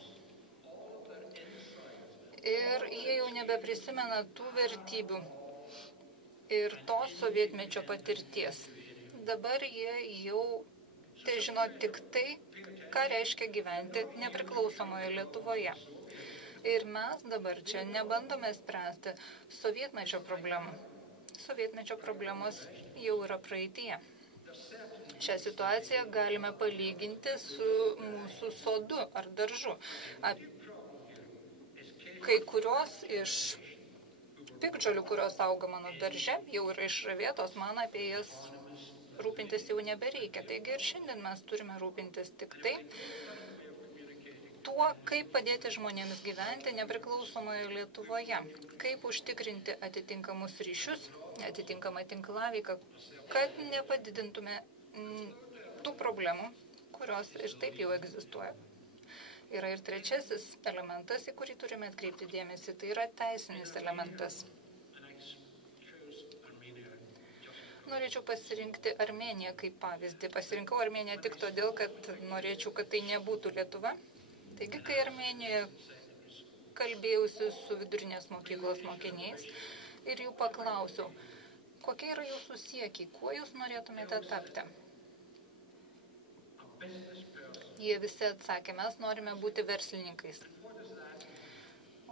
Ir jie jau nebeprisimena tų vertybių ir tos sovietmečio patirties. Dabar jie jau žino tik tai, ką reiškia gyventi nepriklausomoje Lietuvoje. Ir mes dabar čia nebandome spręsti sovietmečio problemų. Sovietmečio problemos jau yra praeityje. Šią situaciją galime palyginti su mūsų sodu ar daržu. Kai kurios iš piktžolių, kurios auga mano darže, jau yra išravėtos, man apie jas rūpintis jau nebereikia. Taigi ir šiandien mes turime rūpintis tik tai tuo, kaip padėti žmonėms gyventi nepriklausomoje Lietuvoje, kaip užtikrinti atitinkamus ryšius, atitinkamą tinklaveiką, kad nepadidintume tų problemų, kurios ir taip jau egzistuoja. Yra ir trečiasis elementas, į kurį turime atkreipti dėmesį, tai yra teisinis elementas. Norėčiau pasirinkti Armėniją kaip pavyzdį. Pasirinkau Armėniją tik todėl, kad norėčiau, kad tai nebūtų Lietuva. Taigi, kai Armėnijoje kalbėjausi su vidurinės mokyklos mokiniais ir jų paklausiau, kokie yra jūsų siekiai, kuo jūs norėtumėte tapti. Jie visi atsakė, mes norime būti verslininkais.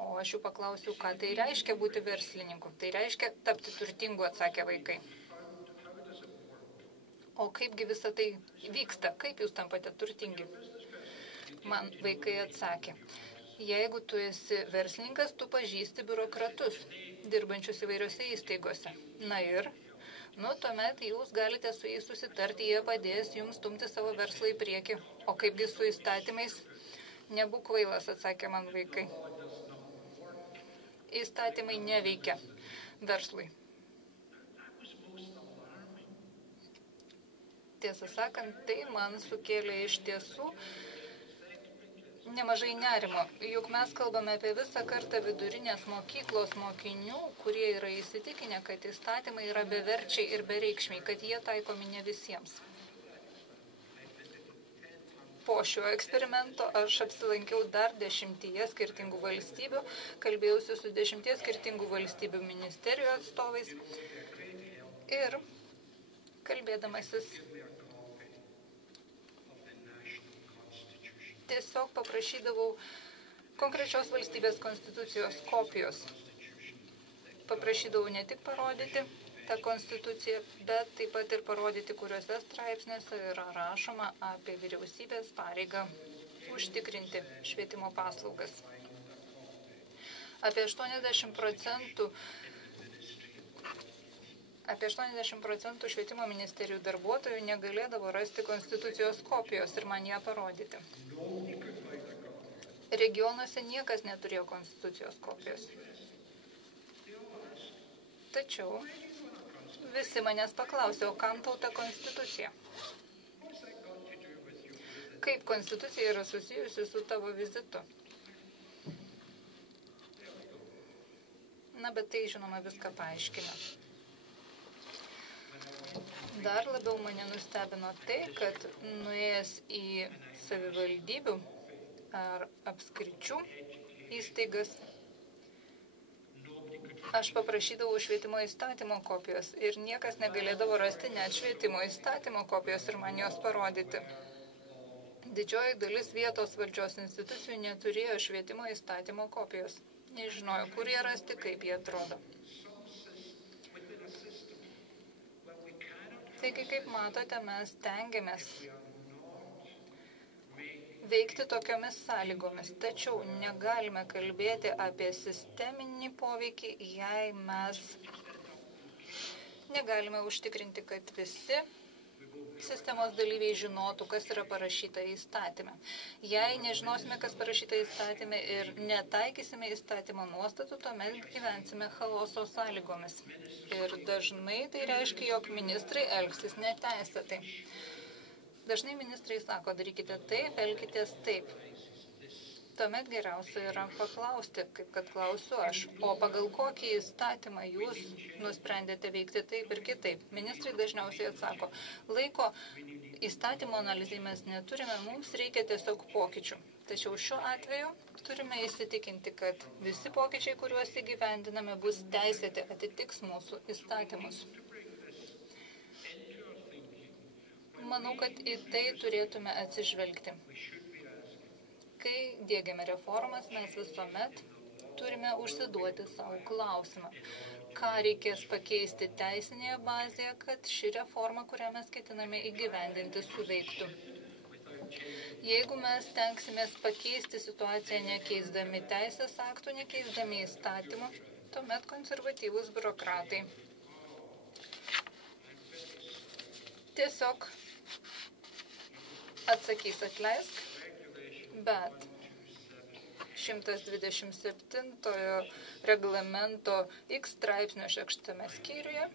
O aš jų paklausiau, ką tai reiškia būti verslininku. Tai reiškia tapti turtingu, atsakė vaikai. O kaipgi visą tai vyksta? Kaip jūs tampate turtingi? Man vaikai atsakė. Jeigu tu esi verslininkas, tu pažįsti biurokratus, dirbančius įvairiose įstaigose. Na ir, tuomet jūs galite su jais susitarti, jie padės jums stumti savo verslą į priekį. O kaipgi su įstatymais? Nebūk kvailas, atsakė man vaikai. Įstatymai neveikia verslui. Tiesą sakant, tai man sukėlė iš tiesų nemažai nerimo, juk mes kalbame apie visą kartą vidurinės mokyklos mokinių, kurie yra įsitikinę, kad įstatymai yra beverčiai ir bereikšmiai, kad jie taikomi ne visiems. Po šio eksperimento aš apsilankiau dar 10 skirtingų valstybių, kalbėjausi su 10 skirtingų valstybių ministerijų atstovais ir kalbėdamasis tiesiog paprašydavau konkrečios valstybės konstitucijos kopijos. Paprašydavau ne tik parodyti tą konstituciją, bet taip pat ir parodyti, kuriuose straipsniuose yra rašoma apie vyriausybės pareigą užtikrinti švietimo paslaugas. Apie 80% švietimo ministerijų darbuotojų negalėdavo rasti konstitucijos kopijos ir man ją parodyti. Regionuose niekas neturėjo konstitucijos kopijos. Tačiau visi manęs paklausė, o kam tau ta konstitucija? Kaip konstitucija yra susijusi su tavo vizitu? Na, bet tai, žinoma, viską paaiškina. Dar labiau mane nustebino tai, kad nuėjęs į savivaldybių ar apskričių įstaigas, aš paprašydavau švietimo įstatymo kopijos ir niekas negalėdavo rasti net švietimo įstatymo kopijos ir man jos parodyti. Didžioji dalis vietos valdžios institucijų neturėjo švietimo įstatymo kopijos. Nežinojo, kur jie rasti, kaip jie atrodo. Taigi, kaip matote, mes stengiamės veikti tokiomis sąlygomis, tačiau negalime kalbėti apie sisteminį poveikį, jei mes negalime užtikrinti, kad visi sistemos dalyviai žinotų, kas yra parašyta įstatyme. Jei nežinosime, kas parašyta įstatyme ir netaikysime įstatymo nuostatų, tuomet gyvensime chaoso sąlygomis. Ir dažnai tai reiškia, jog ministrai elgsis neteisėtai. Dažnai ministrai sako, darykite taip, elkitės taip. Tuomet geriausia yra paklausti, kaip kad klausiu aš, o pagal kokį įstatymą jūs nusprendėte veikti taip ir kitaip. Ministrai dažniausiai atsako, laiko įstatymo analizai mes neturime, mums reikia tiesiog pokyčių. Tačiau šiuo atveju turime įsitikinti, kad visi pokyčiai, kuriuos įgyvendiname, bus teisėti, atitiks mūsų įstatymus. Manau, kad į tai turėtume atsižvelgti. Kai diegiame reformas, mes visuomet turime užsiduoti savo klausimą. Ką reikės pakeisti teisinėje bazėje, kad ši reforma, kurią mes ketiname įgyvendinti, suveiktų. Jeigu mes tenksimės pakeisti situaciją nekeisdami teisės aktų, nekeisdami įstatymų, tuomet konservatyvūs biurokratai tiesiog atsakys atleisk, bet 127 reglamento X straipsnio 6 skyriuje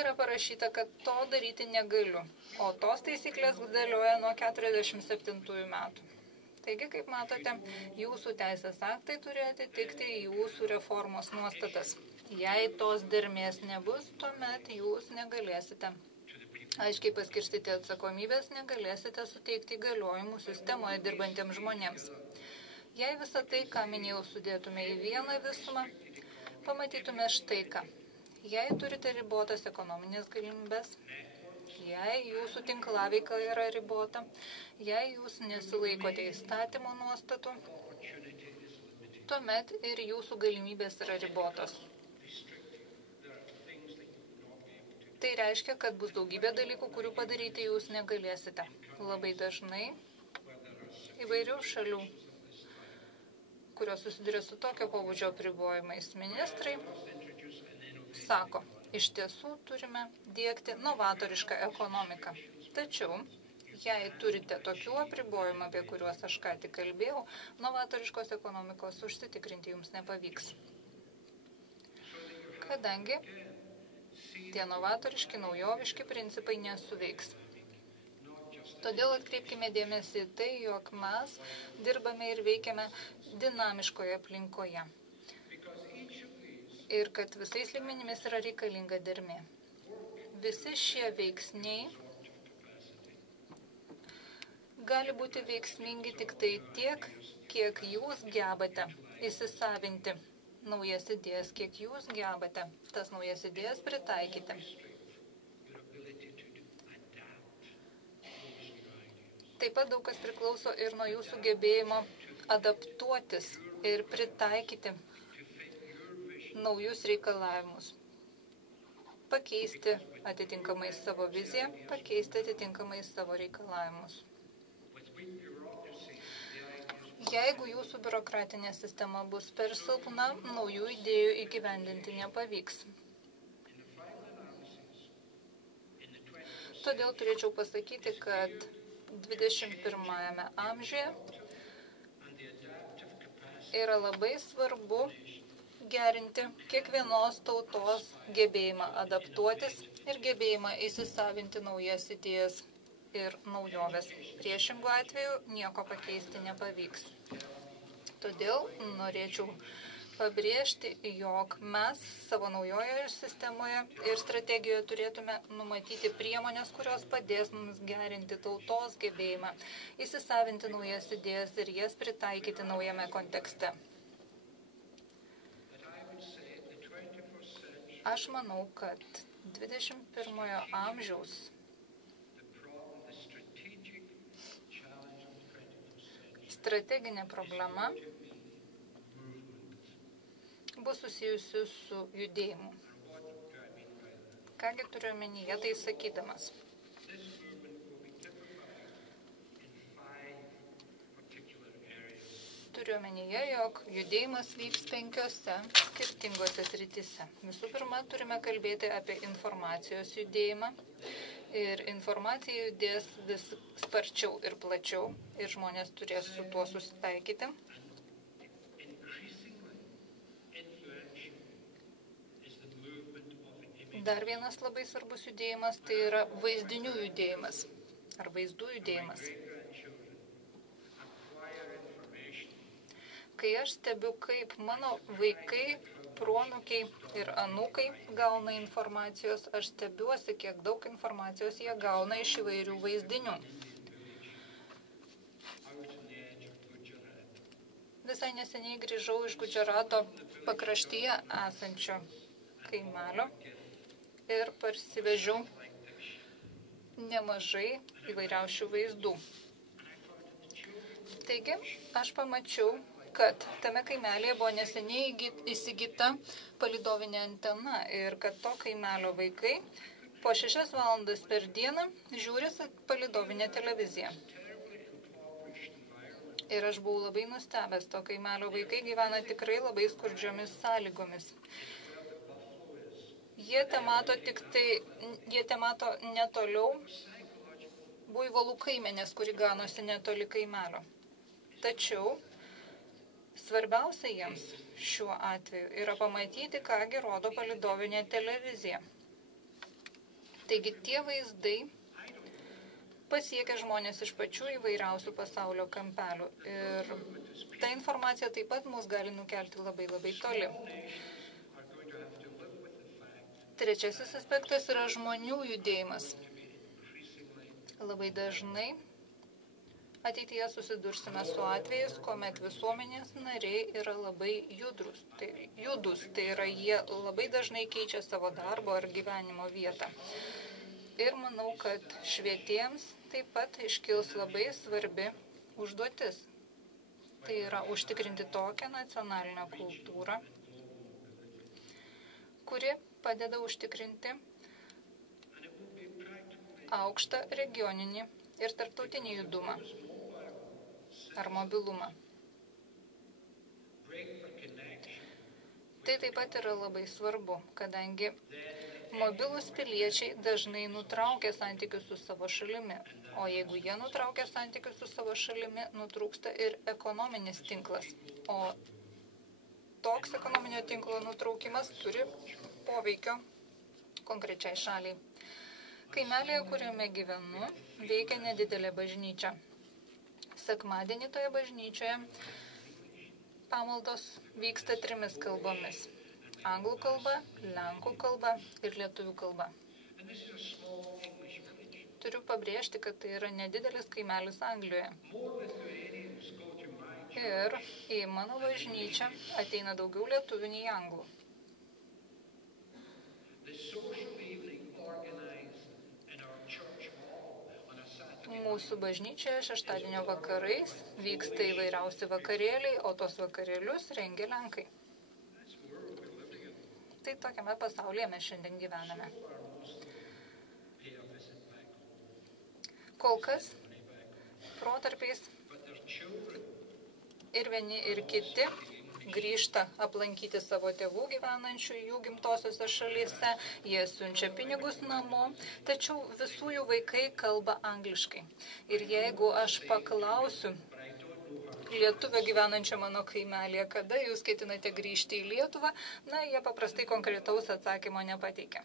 yra parašyta, kad to daryti negaliu, o tos taisyklės galioja nuo 47 metų. Taigi, kaip matote, jūsų teisės aktai turi atitikti jūsų reformos nuostatas. Jei tos dermės nebus, tuomet jūs negalėsite aiškiai paskirstyti atsakomybės, negalėsite suteikti įgaliojimų sistemoje dirbantiems žmonėms. Jei visą tai, ką minėjau, sudėtume į vieną visumą, pamatytume štai ką. Jei turite ribotas ekonominės galimybės, jei jūsų tinklaveika yra ribota, jei jūs nesilaikote įstatymo nuostatų, tuomet ir jūsų galimybės yra ribotos. Tai reiškia, kad bus daugybė dalykų, kurių padaryti jūs negalėsite. Labai dažnai įvairių šalių, kurios susiduria su tokio pobūdžio apribojimais, ministrai sako, iš tiesų turime diegti novatorišką ekonomiką. Tačiau, jei turite tokių apribojimų, apie kuriuos aš ką tik kalbėjau, novatoriškos ekonomikos užsitikrinti jums nepavyks. Kadangi tie novatoriški, naujoviški principai nesuveiks. Todėl atkreipkime dėmesį į tai, jog mes dirbame ir veikiame dinamiškoje aplinkoje. Ir kad visais lygmenimis yra reikalinga dermė. Visi šie veiksniai gali būti veiksmingi tik tai tiek, kiek jūs gebate įsisavinti naujas idėjas, kiek jūs gebate tas naujas idėjas pritaikyti. Taip pat daug kas priklauso ir nuo jūsų gebėjimo adaptuotis ir pritaikyti naujus reikalavimus. Pakeisti atitinkamai savo viziją, pakeisti atitinkamai savo reikalavimus. Jeigu jūsų biurokratinė sistema bus per silpna, naujų idėjų įgyvendinti nepavyks. Todėl turėčiau pasakyti, kad 21 amžiuje yra labai svarbu gerinti kiekvienos tautos gebėjimą adaptuotis ir gebėjimą įsisavinti naujas idėjas ir naujoves. Priešingų atveju nieko pakeisti nepavyks. Todėl norėčiau pabrėžti, jog mes savo naujojoje sistemoje ir strategijoje turėtume numatyti priemonės, kurios padės mums gerinti tautos gebėjimą, įsisavinti naujas idėjas ir jas pritaikyti naujame kontekste. Aš manau, kad 21 amžiaus strateginė problema bus susijusi su judėjimu. Kągi turiu omenyje tai sakydamas? Turiu omenyje, jog judėjimas vyks 5 skirtingose srityse. Visų pirma, turime kalbėti apie informacijos judėjimą. Ir informacija judės vis sparčiau ir plačiau, ir žmonės turės su tuo susitaikyti. Dar vienas labai svarbus judėjimas, tai yra vaizdinių judėjimas, ar vaizdų judėjimas. Kai aš stebiu, kaip mano vaikai, proanūkiai ir anūkai gauna informacijos, aš stebiuosi, kiek daug informacijos jie gauna iš įvairių vaizdinių. Visai neseniai grįžau iš Gudžarato pakraštyje esančio kaimelio ir parsivežiau nemažai įvairiausių vaizdų. Taigi, aš pamačiau, kad tame kaimelėje buvo neseniai įsigyta palidovinė antena ir kad to kaimelio vaikai po 6 valandas per dieną žiūri palidovinę televiziją. Ir aš buvau labai nustebęs, to kaimelio vaikai gyvena tikrai labai skurdžiomis sąlygomis. Jie te mato netoliau buivolų kaimenės, kuri ganosi netoli kaimelio. Tačiau svarbiausia jiems šiuo atveju yra pamatyti, kągi rodo palidovinė televizija. Taigi tie vaizdai pasiekia žmonės iš pačių įvairiausių pasaulio kampelių. Ir ta informacija taip pat mus gali nukelti labai toli. Trečiasis aspektas yra žmonių judėjimas. Labai dažnai ateityje susidursime su atvejais, kuomet visuomenės nariai yra labai judus. Tai yra, jie labai dažnai keičia savo darbo ar gyvenimo vietą. Ir manau, kad švietėjams taip pat iškils labai svarbi užduotis. Tai yra užtikrinti tokią nacionalinę kultūrą, kuri padeda užtikrinti aukštą regioninį ir tarptautinį judumą ar mobilumą. Tai taip pat yra labai svarbu, kadangi mobilūs piliečiai dažnai nutraukia santykius su savo šalimi, o jeigu jie nutraukia santykius su savo šalimi, nutrūksta ir ekonominis tinklas, o toks ekonominio tinklo nutraukimas turi poveikio konkrečiai šaliai. Kaimelėje, kuriame gyvenu, veikia nedidelė bažnyčia. Sekmadienį toje bažnyčioje pamaldos vyksta 3 kalbomis: anglų kalba, lenkų kalba ir lietuvių kalba. Turiu pabrėžti, kad tai yra nedidelis kaimelis Anglijoje. Ir į mano bažnyčią ateina daugiau lietuvių nei anglų. Mūsų bažnyčioje šeštadienio vakarais vyksta įvairiausi vakarėliai, o tos vakarėlius rengia lenkai. Tai tokiame pasaulyje mes šiandien gyvename. Kol kas protarpiais ir vieni ir kiti grįžta aplankyti savo tėvų gyvenančių jų gimtosiose šalyse, jie siunčia pinigus namo, tačiau visų jų vaikai kalba angliškai. Ir jeigu aš paklausiu lietuvio gyvenančio mano kaimelėje, kada jūs ketinate grįžti į Lietuvą, jie paprastai konkretaus atsakymo nepateikia.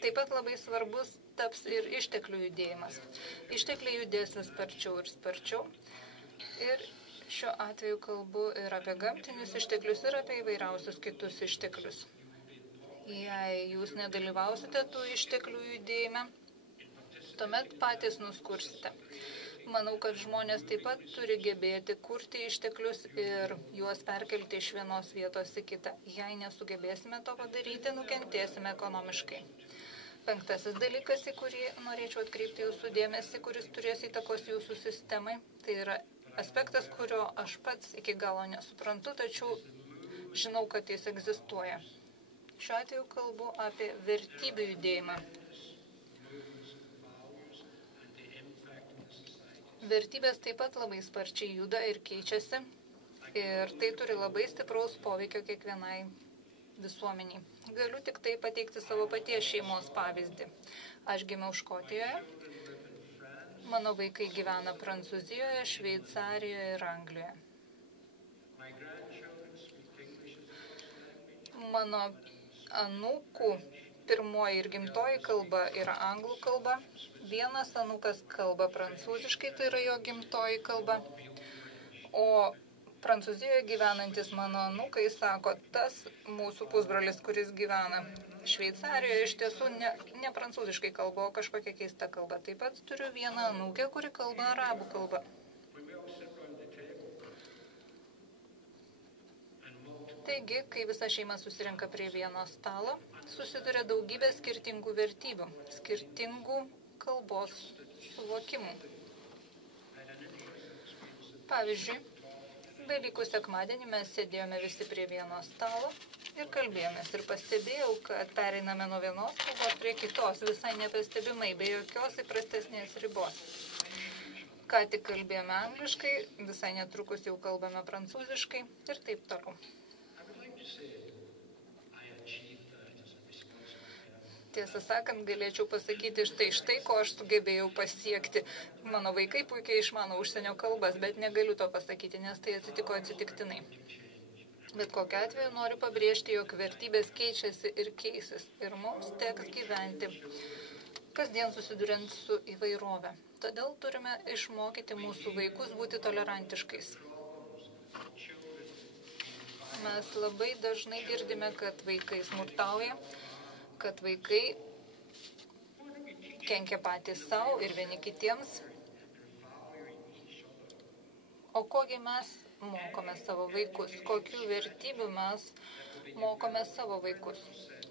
Taip pat labai svarbus taps ir išteklių judėjimas. Ištekliai judės vis sparčiau ir sparčiau. Ir šiuo atveju kalbu ir apie gamtinius išteklius, ir apie įvairiausius kitus išteklius. Jei jūs nedalyvausite tų išteklių judėjime, tuomet patys nuskursite. Manau, kad žmonės taip pat turi gebėti kurti išteklius ir juos perkelti iš vienos vietos į kitą. Jei nesugebėsime to padaryti, nukentėsime ekonomiškai. 5. dalykas, į kurį norėčiau atkreipti jūsų dėmesį, kuris turės įtakos jūsų sistemai, tai yra aspektas, kurio aš pats iki galo nesuprantu, tačiau žinau, kad jis egzistuoja. Šiuo atveju kalbu apie vertybių judėjimą. Vertybės taip pat labai sparčiai juda ir keičiasi, ir tai turi labai stipraus poveikio kiekvienai visuomeniai. Galiu tik tai pateikti savo paties šeimos pavyzdį. Aš gimiau Škotijoje, mano vaikai gyvena Prancūzijoje, Šveicarijoje ir Anglijoje. Mano anūkų pirmoji ir gimtoji kalba yra anglų kalba. Vienas anūkas kalba prancūziškai, tai yra jo gimtoji kalba. O Prancūzijoje gyvenantis mano anūkai sako, tas mūsų pusbrolis, kuris gyvena Šveicarijoje, iš tiesų ne prancūziškai kalba, o kažkokia keista kalba. Taip pat turiu vieną anūkę, kuri kalba arabų kalba. Taigi, kai visa šeima susirenka prie vieno stalo, susiduria daugybė skirtingų vertybių, skirtingų kalbos suvokimų. Pavyzdžiui, Velykų sekmadienį mes sėdėjome visi prie vieno stalo ir kalbėjomės. Ir pastebėjau, kad pereiname nuo vienos kalbos prie kitos, visai nepastebimai, be jokios įprastesnės ribos. Ką tik kalbėjome angliškai, visai netrukus jau kalbame prancūziškai ir taip toliau. Tiesą sakant, galėčiau pasakyti štai, ko aš sugebėjau pasiekti. Mano vaikai puikiai išmano užsienio kalbas, bet negaliu to pasakyti, nes tai atsitiko atsitiktinai. Bet kokiu atveju noriu pabrėžti, jog vertybės keičiasi ir keisis. Ir mums teks gyventi, kasdien susiduriant su įvairove. Todėl turime išmokyti mūsų vaikus būti tolerantiškais. Mes labai dažnai girdime, kad vaikai smurtauja, kad vaikai kenkia patys savo ir vieni kitiems. O kogi mes mokome savo vaikus, kokių vertybių mes mokome savo vaikus.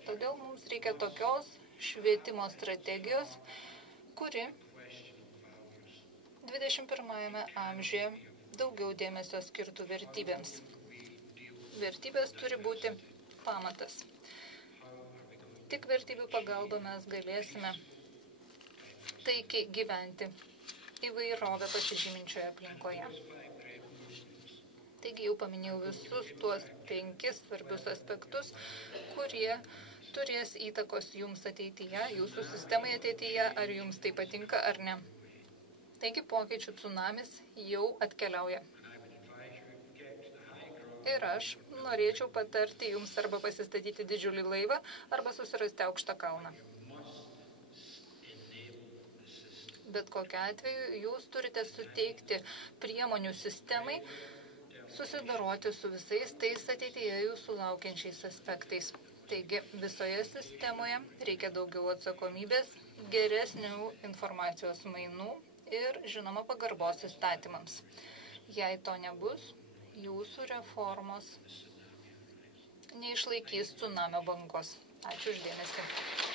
Todėl mums reikia tokios švietimo strategijos, kuri 21 amžiuje daugiau dėmesio skirtų vertybėms. Vertybės turi būti pamatas. Tik vertybių pagalba mes galėsime taikiai gyventi įvairovę pasižyminčioje aplinkoje. Taigi jau paminėjau visus tuos 5 svarbius aspektus, kurie turės įtakos jums ateityje, jūsų sistemai ateityje, ar jums tai patinka ar ne. Taigi pokyčių tsunamis jau atkeliauja. Ir aš norėčiau patarti jums arba pasistatyti didžiulį laivą, arba susirasti aukštą kalną. Bet kokiu atveju jūs turite suteikti priemonių sistemai susidoroti su visais tais ateityje jūsų laukiančiais aspektais. Taigi visoje sistemoje reikia daugiau atsakomybės, geresnių informacijos mainų ir, žinoma, pagarbos įstatymams. Jei to nebus, jūsų reformos neišlaikys tsunamio bangos. Ačiū už dėmesį.